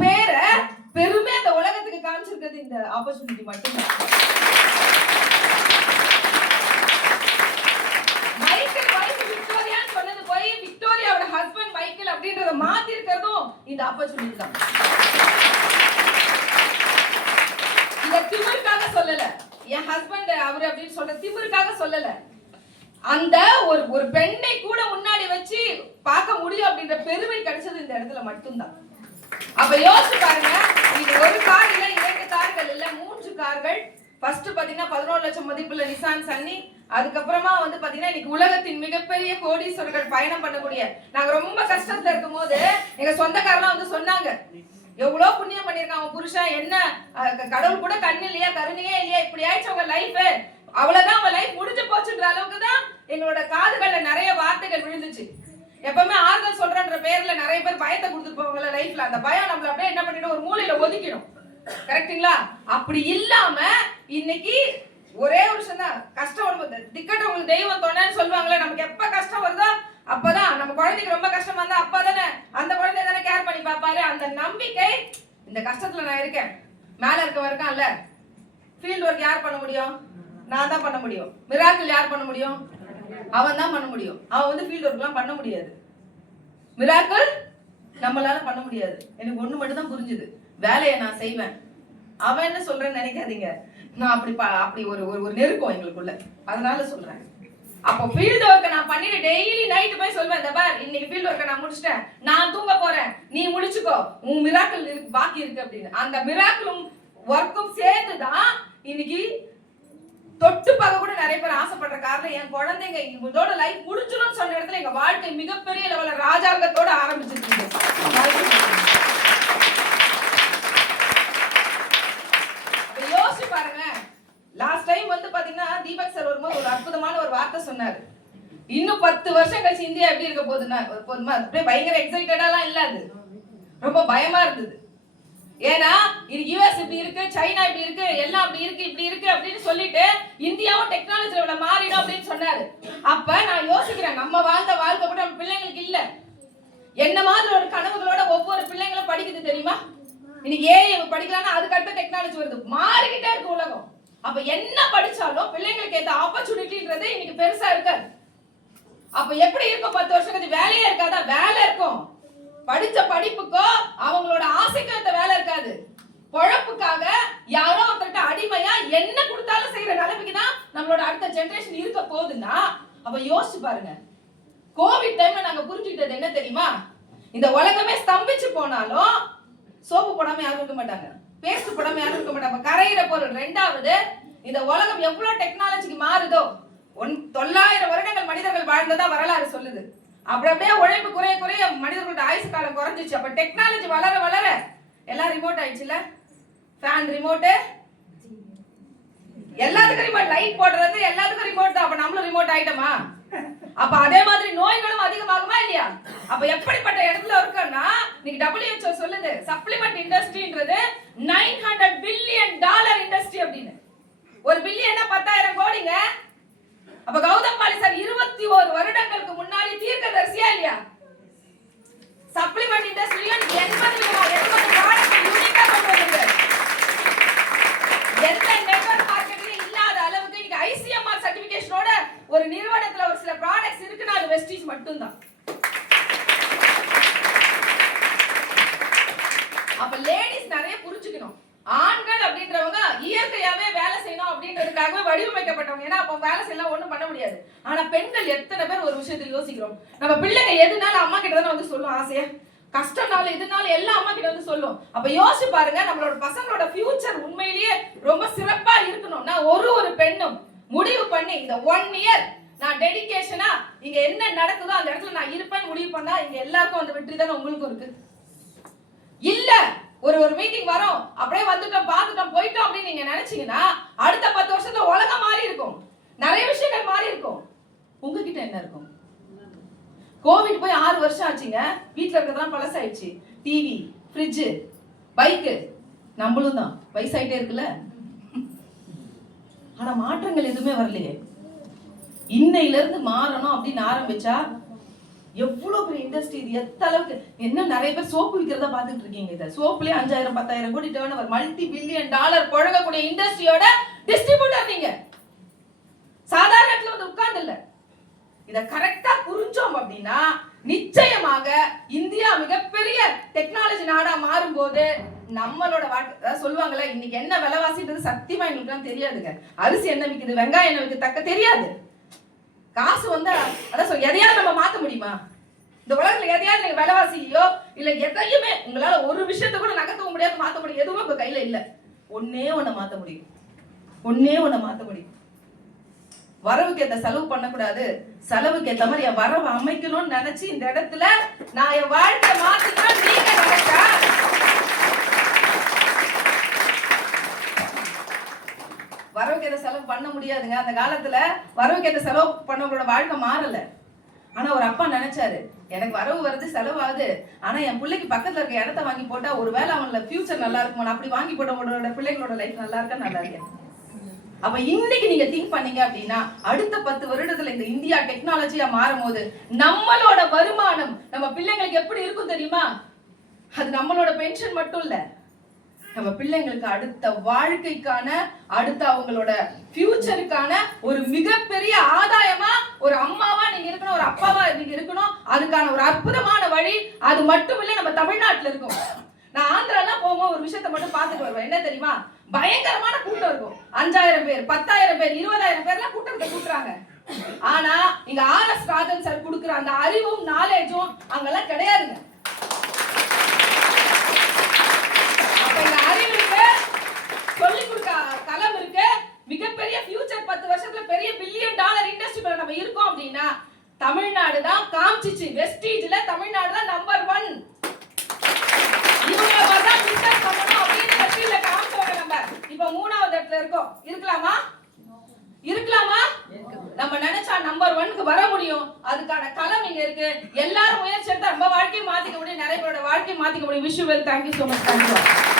பேரை பெருமை அந்த உலகத்துக்கு காமிச்சிருக்கிறது இந்த ஆப்பர்ச்சுனிட்டி மட்டும்தான். மைக்கேல் வைஃப் விக்டோரியான்னு சொன்னது போய் விக்டோரியாவோட ஹஸ்பண்ட் மைக்கேல் அப்படின்றத மாத்தி இருக்கிறதும் இந்த ஆப்பர்ச்சுனிட்டி தான். இத திமிருக்காக சொல்லல, என் ஹஸ்பண்ட் அவரு அப்படின்னு சொல்ற திமிருக்காக சொல்லல. அந்த ஒரு பெண்ணை கூட முன்னாடி வச்சு பார்க்க முடியும் அப்படின்ற பெருமை கிடைச்சது இந்த இடத்துல மட்டும்தான். அப்ப யோசிச்சு பாருங்க, இது ஒரு கார் இல்ல, 2 கார்கள் இல்ல, 3 கார்கள். ஃபர்ஸ்ட் பாத்தீங்கன்னா 11 லட்சம் மதிப்புள்ள நிசான் சன்னி. அதுக்கப்புறமா வந்து பாத்தீங்கன்னா இன்னைக்கு உலகத்தின் மிகப்பெரிய கோடீஸ்வரர்கள் பயணம் பண்ணக்கூடிய, நாங்க ரொம்ப கஷ்டத்துல இருக்கும் போது எங்க சொந்தக்காரெல்லாம் வந்து சொன்னாங்க, எவ்வளவு புண்ணியம் பண்ணிருக்கான் அவன் புருஷன், என்ன கடவுள் கூட கண்ணு இல்லையா கருணையே இல்லையா, இப்படி ஆயிடுச்சு அவங்க லைஃப், அவ்வளவுதான் அவங்க லைஃப் முடிஞ்சு போச்சுன்ற அளவுக்கு தான் எங்களோட காதுகள்ல நிறைய வார்த்தைகள் விழுந்துச்சு. எப்பவுமே ஆறுதல் சொல்றன்ற பேர்ல நிறைய பேர் பயத்தை கொடுத்துட்டு போவாங்கல்ல லைஃப்ல, அந்த பயம் நம்மள அப்படியே என்ன பண்ணிடும், ஒரு மூலையில ஒதுக்கிடும். கரெக்டுங்களா? அப்படி இல்லாம இன்னைக்கு ஒரே ஒரு விஷயம் தான், கஷ்டம் வரும்போது திக்கட்டு உங்களுக்கு தெய்வம் தோணுன்னு சொல்லுவாங்களே, நமக்கு எப்ப கஷ்டம் வருதோ அப்பதான், நம்ம குழந்தைக்கு ரொம்ப கஷ்டமா இருந்தா அப்பதானே அந்த குழந்தைய தானே கேர் பண்ணி பாப்பாரு. அந்த நம்பிக்கை, இந்த கஷ்டத்துல நான் இருக்கேன், மேல இருக்க இருக்கான்ல, ஃபீல்ட் ஒர்க் யார் பண்ண முடியும்? நான் தான் பண்ண முடியும். மிராக்கிள் யார் பண்ண முடியும்? அவன் தான் பண்ண முடியும். அவன் வந்து ஃபீல்ட் ஒர்க்லாம் பண்ண முடியாது. மிராக்கிள் நம்மளால பண்ண முடியாது. எனக்கு ஒண்ணு மட்டும் தான் புரிஞ்சுது, வேலையை நான் செய்வேன். அவன் என்ன சொல்றேன்னு நினைக்காதீங்க, நான் அப்படி ஒரு நெருக்கம் எங்களுக்குள்ள, அதனால சொல்றேன். அப்போ ஃபீல்ட் ஒர்க்கை நான் பண்ணிட்டு டெய்லி நைட் போய் சொல்வேன், இந்த பார் இன்னைக்கு ஃபீல்ட் ஒர்க்கை நான் முடிச்சிட்டேன், நான் தூங்க போறேன், நீ முடிச்சுக்கோ, உன் மிராக்கிள் பாக்கி இருக்கு அப்படின்னு. அந்த மிராக்கிளும் ஒர்க்கும் சேர்த்துதான் இன்னைக்கு தொட்டு பார்க்க கூட நிறைய பேர் ஆசைப்படுற காரணம், என் குழந்தைங்க இதோட லைஃப் முடிஞ்சிடும் சொன்ன இடத்துல எங்க வாழ்க்கை மிகப்பெரிய லெவல்ல ராஜாங்கத்தோட ஆரம்பிச்சிருக்கு. யோசிச்சு பாருங்க, லாஸ்ட் டைம் வந்து பாத்தீங்கன்னா தீபக் சார் வரும்போது ஒரு அற்புதமான ஒரு வார்த்தை சொன்னாரு, இன்னும் 10 வருஷம் கழிச்சு இந்தியா எப்படி இருக்க போதுன்னா, அப்படியே பயங்கர எக்ஸைட்டடாலாம் இல்ல, அது ரொம்ப பயமா இருந்தது. ஏன்னா இது யுஎஸ் இப்படி இருக்கு, சைனா இப்படி இருக்கு, எல்லாம் அப்படி இருக்கு இப்படி இருக்கு அப்படின்னு சொல்லிட்டு இந்தியாவும் டெக்னாலஜி லெவல்ல மாறிடும் அப்படின்னு சொன்னாரு. அப்ப நான் யோசிக்கிறேன், நம்ம வாழ்ந்த வாழ்க்கை கூட நம்ம பிள்ளைங்களுக்கு இல்ல. என்ன மாதிரி ஒரு கனவுகளோட ஒவ்வொரு பிள்ளைங்களும் படிக்குது தெரியுமா? இன்னைக்கு ஏஐ படிக்கலாம்னா அதுக்கு அடுத்த டெக்னாலஜி வருது, மாறிக்கிட்டே இருக்கு உலகம். அப்ப என்ன படிச்சாலும் பிள்ளைங்களுக்கு ஏத்த ஆப்பர்ச்சுனிட்டின்றது இன்னைக்கு பெருசா இருக்காது. அப்ப எப்படி இருக்கும் 10 வருஷம் கழிச்சு? வேலையே இருக்காதா? வேலை இருக்கும். படிச்ச படிப்புக்கோ அவங்களோட ஆசைக்கு அந்த வேலை இருக்காது. பொழப்புக்காக யாரோ ஒருத்தட்ட அடிமையா என்ன கொடுத்தாலும் செய்யற நிலைமைக்கு தான் நம்மளோட அடுத்த ஜெனரேஷன் இருக்க போகுதுன்னா, அப்ப யோசிச்சு பாருங்க. கோவிட் டைம்ல நாங்க புரிஞ்சுக்கிட்டது என்ன தெரியுமா? இந்த உலகமே ஸ்தம்பிச்சு போனாலும் சோப்பு போடாம யாரும் இருக்க மாட்டாங்க, பேஸ்ட் போடாம யாரும் இருக்க மாட்டாங்க, கரையிற பொருள். 2வது, இந்த உலகம் எவ்வளவு டெக்னாலஜிக்கு மாறுதோ, 900 வருடங்கள் மனிதர்கள் வாழ்ந்ததா வரலாறு சொல்லுது. அப்படியே உழைப்பு குறைய குறைய மனிதர்களோட ஆயுசு காலம் குறைஞ்சிச்சு. அப்ப டெக்னாலஜி வளர வளர எல்லாம் ரிமோட் ஆயிடுச்சுல, ஃபேன் ரிமோட், எல்லாத்துக்கும் ரிமோட், லைட் போடுறது எல்லாத்துக்கும் ரிமோட் தான். அப்ப நம்மளும் ரிமோட் ஆயிட்டோமா? அப்ப அதே மாதிரி நோய்களும் அதிகமாகுமா இல்லையா? அப்ப எப்படிப்பட்ட இடத்துல இருக்கோம்னா, இன்னைக்கு WHO சொல்லுது சப்ளிமெண்ட் இண்டஸ்ட்ரின்றது $900 பில்லியன் இண்டஸ்ட்ரி அப்படின்னு. ஒரு பில்லியன்னா 10,000 கோடிங்க. அப்ப கௌதம் பாலி சார் 21 வருடங்களுக்கு முன்னாடி தீர்க்கதரிசியா இல்லையா? சப்ளிமெண்ட் இண்டஸ்ட்ரியில் 80 ப்ராடக்ட் யூனிக்கா கொண்டு வந்தாரு. எந்த நெட்வொர்க் மார்க்கெட்லயும் இல்லாத அளவுக்கு இன்னைக்கு ICMR சர்டிபிகேஷனோட ஒரு நிறுவனத்துல ஒரு சில ப்ராடக்ட்ஸ் இருக்குன்னா அது வெஸ்டீஜ் மட்டும்தான். அப்ப லேடிஸ் நிறைய புரிஞ்சுக்கணும். ஆண்கள் அப்படின்றவங்க இயற்கையாவே வேலை செய்யணும் அப்படின்றதுக்காகவே வடிவமைக்கப்பட்டவங்க. ஏன்னா அப்ப வேலை செய்யலாம் ஒண்ணும் பண்ண முடியாது. ஆனா பெண்கள் எத்தனை பேர் ஒரு விஷயத்தை யோசிக்கிறோம், நம்ம பிள்ளைங்க எதுனாலும் அம்மா கிட்ட தானே வந்து சொல்லும், ஆசையா கஷ்டம்னாலும் எதுனாலும் எல்லாம் அம்மா கிட்ட வந்து சொல்லும். அப்ப யோசிச்சு பாருங்க, நம்மளோட பசங்களோட ஃபியூச்சர் உண்மையிலேயே ரொம்ப சிறப்பா இருக்கணும்னா ஒரு பெண்ணும் முடிவு பண்ணி இந்த 1 இயர் நான் டெடிகேஷனா இங்க என்ன நடக்குதோ அந்த இடத்துல நான் இருப்பேன்னு முடிவு பண்ணா இங்க எல்லாருக்கும் அந்த வெற்றி தானே உங்களுக்கும் இருக்கு. இல்ல ஒரு மீட்டிங் வரோம் அப்படியே வந்துட்டோம் பார்த்துட்டோம் போயிட்டோம் அப்படின்னு நீங்க நினைச்சீங்கன்னா அடுத்த 10 வருஷத்துல உலகம் மாறி இருக்கும், நிறைய விஷயங்கள் மாறி இருக்கும். உங்ககிட்ட என்ன இருக்கும்? கோவிட் போய் 6 வருஷம் ஆச்சுங்க, வீட்டுல இருக்கிறதெல்லாம் பழசாயிடுச்சு. டிவி, ஃப்ரிட்ஜ், பைக்கு, நம்மளும் தான் வயசாயிட்டே இருக்குல்ல. ஆனா மாற்றங்கள் எதுவுமே வரலையே. இன்னையில இருந்து மாறணும் அப்படின்னு ஆரம்பிச்சா எவ்வளவு பெரிய இண்டஸ்ட்ரி இது, எத்த அளவுக்கு என்ன நிறைய பேர் சோப்பு விற்கிறத பாத்துட்டு இருக்கீங்க. இதை சோப்புலயே 5000-10,000 கோடி டர்ன் ஓவர், $multi-billion புழங்கக்கூடிய இண்டஸ்ட்ரியோட டிஸ்ட்ரிபியூட்டர் நீங்க. சாதாரண இடத்துல வந்து உட்கார்ந்து இல்ல, இத கரெக்டா புரிஞ்சோம் அப்படின்னா நிச்சயமாக இந்தியா மிகப்பெரிய டெக்னாலஜி நாடா மாறும் போது நம்மளோட சொல்லுவாங்கல்ல, இன்னைக்கு என்ன விலைவாசின்றது சத்தியமா எங்களுக்கு தெரியாதுங்க. அரிசி என்ன விக்குது, வெங்காயம் என்ன விக்குது தக்க தெரியாது. காசு வந்து அதான் எதையாவது நம்ம மாத்த முடியுமா? இந்த உலகத்துல எதையாவது நீங்க விலைவாசியோ இல்ல எதையுமே உங்களால ஒரு விஷயத்த கூட நகர்த்தவும் முடியாது, மாத்த முடியும். எதுவுமே உங்க கையில இல்ல. ஒன்னே ஒண்ண மாத்த முடியும், ஒன்னே ஒண்ண மாத்த முடியும். வரவுக்கு ஏத்த செலவு பண்ணக்கூடாது, செலவுக்கு ஏத்த மாதிரி என் வரவு அமைக்கணும்னு நினைச்சு இந்த இடத்துல நான் என் வாழ்க்கை மாத்திக்கிறேன். நீங்க நினைச்சா வரவுக்கு ஏத்த செலவு பண்ண முடியாதுங்க. அந்த காலத்துல வரவுக்கு ஏத்த செலவு பண்ணவங்களோட வாழ்க்கை மாறல. ஆனா ஒரு அப்பா நினைச்சாரு, எனக்கு வரவு வருது செலவு ஆகுது, ஆனா என் பிள்ளைக்கு பக்கத்துல இருக்க இடத்த வாங்கி போட்டா ஒருவேளை அவங்களோட ஃபியூச்சர் நல்லா இருக்குமா, அப்படி வாங்கி போட்டவங்களோட பிள்ளைங்களோட லைஃப் நல்லா இருக்கா, நல்லா இருக்கு. அப்ப இன்னைக்கு நீங்க திங்க் பண்ணீங்க அப்படின்னா அடுத்த 10 வருடத்துல இந்த இந்தியா டெக்னாலஜியா மாறும் போது நம்மளோட வருமானம் நம்ம பிள்ளைங்களுக்கு எப்படி இருக்கும் தெரியுமா? அது நம்மளோட பென்ஷன் மட்டும் இல்ல, நம்ம பிள்ளைங்களுக்கு அடுத்த வாழ்க்கைக்கான, அடுத்த அவங்களோட ஃபியூச்சருக்கான ஒரு மிகப்பெரிய ஆதாயமா ஒரு அம்மாவா நீங்க இருக்கணும், ஒரு அப்பாவா நீங்க இருக்கணும். அதுக்கான ஒரு அற்புதமான வழி அது மட்டும் இல்ல நம்ம தமிழ்நாட்டுல இருக்கும். நான் ஆந்திராலாம் போகும்போது ஒரு விஷயத்த மட்டும் பார்த்துட்டு வருவேன். என்ன தெரியுமா? பயங்கரமான கூட்டம் இருக்கும். 5000 பேர், 10,000 பேர், 20,000 பேர்லாம் கூட்டத்தை கூட்டுறாங்க. ஆனா இங்க RS ராஜன் சார் கொடுக்குற அந்த அறிவும் நாலேஜும் அங்கெல்லாம் கிடையாதுங்க. அப்ப இந்த அறிவு இருக்கு, சொல்லி கொடுக்க களம் இருக்கு, மிகப்பெரிய ஃபியூச்சர் 10 வருஷத்துல பெரிய $1 பில்லியன் இண்டஸ்ட்ரிக்குள்ள நம்ம இருக்கோம் அப்படின்னா தமிழ்நாடு தான் காமிச்சிச்சு. வெஸ்டீஜ்ல தமிழ்நாடு தான் நம்பர் 1. இவங்க தான் பிசினஸ் பண்ணணும் அப்படின்னு வெஸ்டீஜ்ல காமிச்சோங்க. நம்ம இப்ப 3வது இடத்துல இருக்கோம். இருக்கலாமா? இருக்கலாமா? நம்ம நினைச்சா நம்பர் 1க்கு வர முடியும். அதுக்கான களம் இங்க இருக்கு. எல்லாரும் முயற்சி எடுத்தா நம்ம வாழ்க்கையை மாத்திக்க முடியும், நிறைய பேரோட வாழ்க்கையை மாத்திக்க முடியும். Wish you well. Thank you so much.